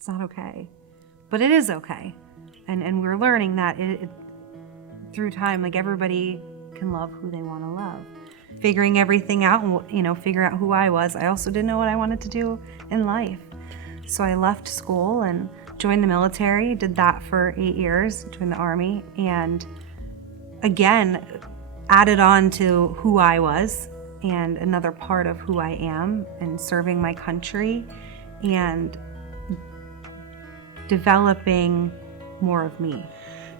It's not okay. But it is okay. And we're learning that through time, like everybody can love who they want to love. Figuring everything out and, figuring out who I was. I also didn't know what I wanted to do in life. So I left school and joined the military, did that for 8 years, joined the Army, and again, added on to who I was and another part of who I am and serving my country and developing more of me.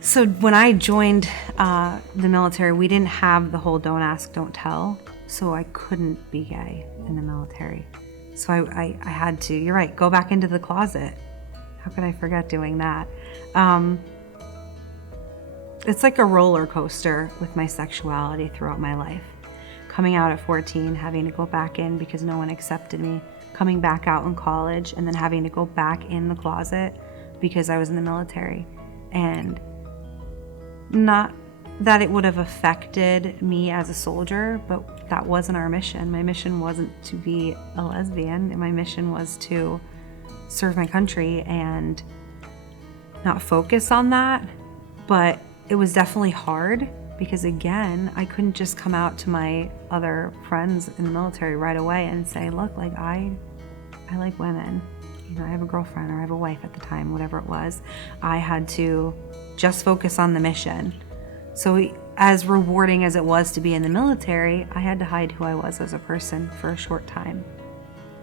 So when I joined the military, we didn't have the whole don't ask, don't tell, so I couldn't be gay in the military. So I had to, you're right, go back into the closet. How could I forget doing that? It's like a roller coaster with my sexuality throughout my life. Coming out at 14, having to go back in because no one accepted me, coming back out in college, and then having to go back in the closet because I was in the military. And not that it would have affected me as a soldier, but that wasn't our mission. My mission wasn't to be a lesbian. My mission was to serve my country and not focus on that. But it was definitely hard because, again, I couldn't just come out to my other friends in the military right away and say, look, like I like women. I have a girlfriend or I have a wife at the time, whatever it was. I had to just focus on the mission. So as rewarding as it was to be in the military, I had to hide who I was as a person for a short time.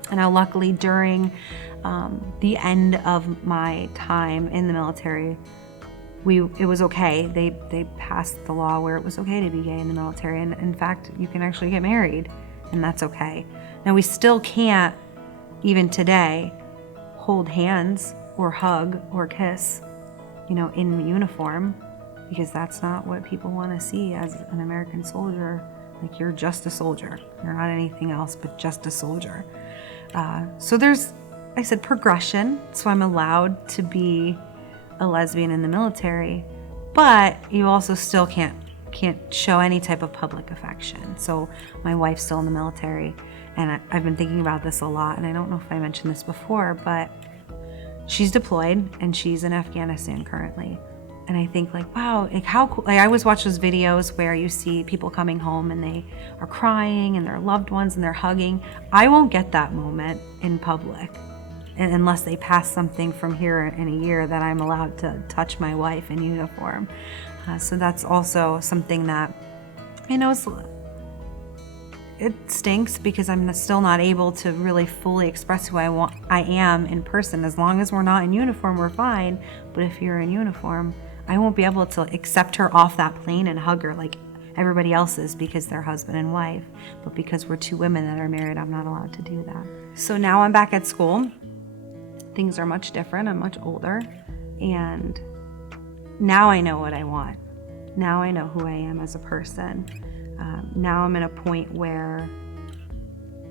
And now luckily during the end of my time in the military, it was okay. They passed the law where it was okay to be gay in the military. And in fact, you can actually get married and that's okay. Now we still can't, even today, hold hands or hug or kiss, in uniform, because that's not what people want to see as an American soldier. Like, you're just a soldier. You're not anything else but just a soldier. So there's, I said, progression. So I'm allowed to be a lesbian in the military, but you also still can't show any type of public affection. So my wife's still in the military, and I've been thinking about this a lot, and I don't know if I mentioned this before, but she's deployed and she's in Afghanistan currently. And I think, like, wow, like how cool. Like, I always watch those videos where you see people coming home and they are crying and their loved ones and they're hugging. I won't get that moment in public unless they pass something from here in a year that I'm allowed to touch my wife in uniform. So that's also something that I know it stinks because I'm still not able to really fully express who I am in person. As long as we're not in uniform, we're fine. But if you're in uniform, I won't be able to accept her off that plane and hug her like everybody else is because they're husband and wife. But because we're two women that are married, I'm not allowed to do that. So now I'm back at school. Things are much different. I'm much older. And now I know what I want. Now I know who I am as a person. Now I'm at a point where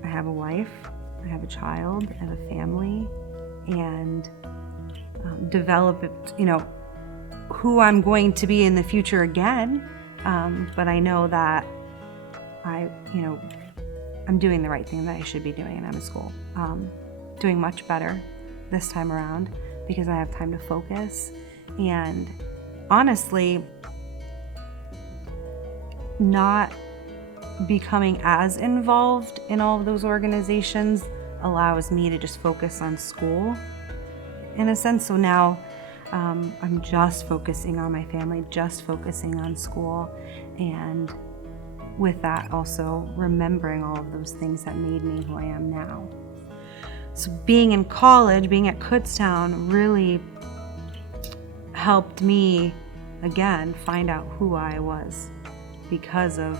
I have a wife, I have a child, I have a family, and develop, who I'm going to be in the future again. But I know that I'm doing the right thing that I should be doing, and I'm in school. Doing much better this time around because I have time to focus. And honestly, not becoming as involved in all of those organizations allows me to just focus on school in a sense. So now I'm just focusing on my family, just focusing on school, and with that also remembering all of those things that made me who I am now. So being in college, being at Kutztown really helped me again find out who I was because of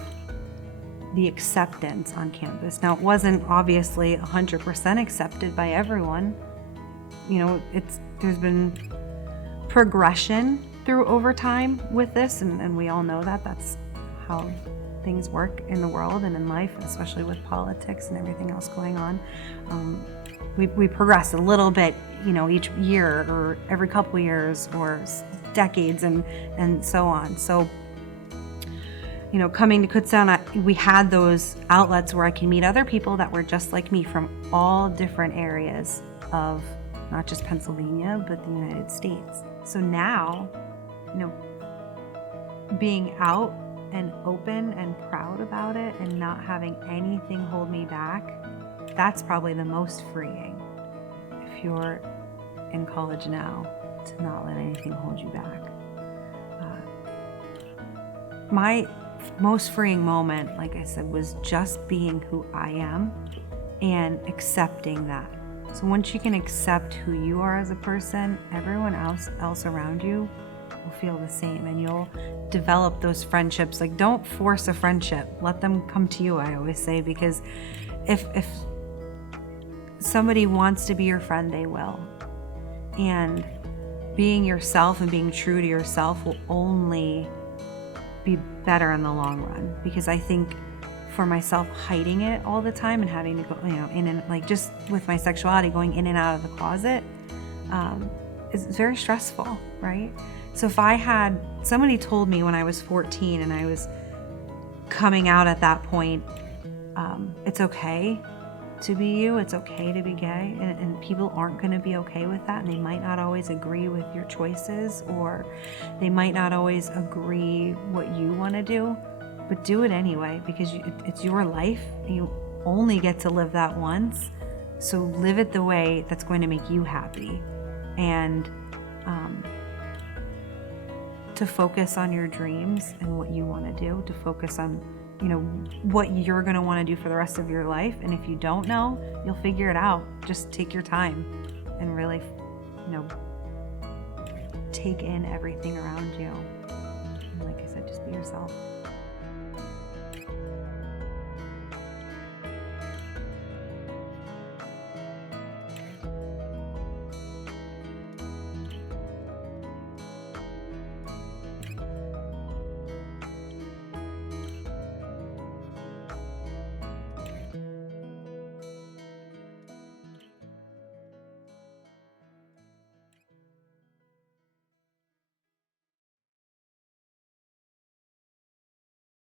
the acceptance on campus. Now, it wasn't obviously 100% accepted by everyone. There's been progression through over time with this, and we all know that that's how things work in the world and in life, especially with politics and everything else going on. We progress a little bit, each year or every couple years or decades and so on. So coming to Kutztown, we had those outlets where I can meet other people that were just like me from all different areas of not just Pennsylvania, but the United States. So now, being out and open and proud about it and not having anything hold me back, that's probably the most freeing. If you're in college now, to not let anything hold you back. My most freeing moment, like I said, was just being who I am and accepting that. So once you can accept who you are as a person, everyone else around you will feel the same, and you'll develop those friendships. Like, don't force a friendship. Let them come to you, I always say, because if somebody wants to be your friend, they will. And being yourself and being true to yourself will only be better in the long run, because I think for myself, hiding it all the time and having to go, in and like just with my sexuality, going in and out of the closet, is very stressful, right? So if I had somebody told me when I was 14 and I was coming out at that point, it's okay to be you, it's okay to be gay, and people aren't going to be okay with that, and they might not always agree with your choices, or they might not always agree what you want to do, but do it anyway, because it's your life and you only get to live that once. So live it the way that's going to make you happy, and to focus on your dreams and what you want to do, to focus on what you're going to want to do for the rest of your life. And if you don't know, you'll figure it out. Just take your time and really, take in everything around you. And like I said, just be yourself.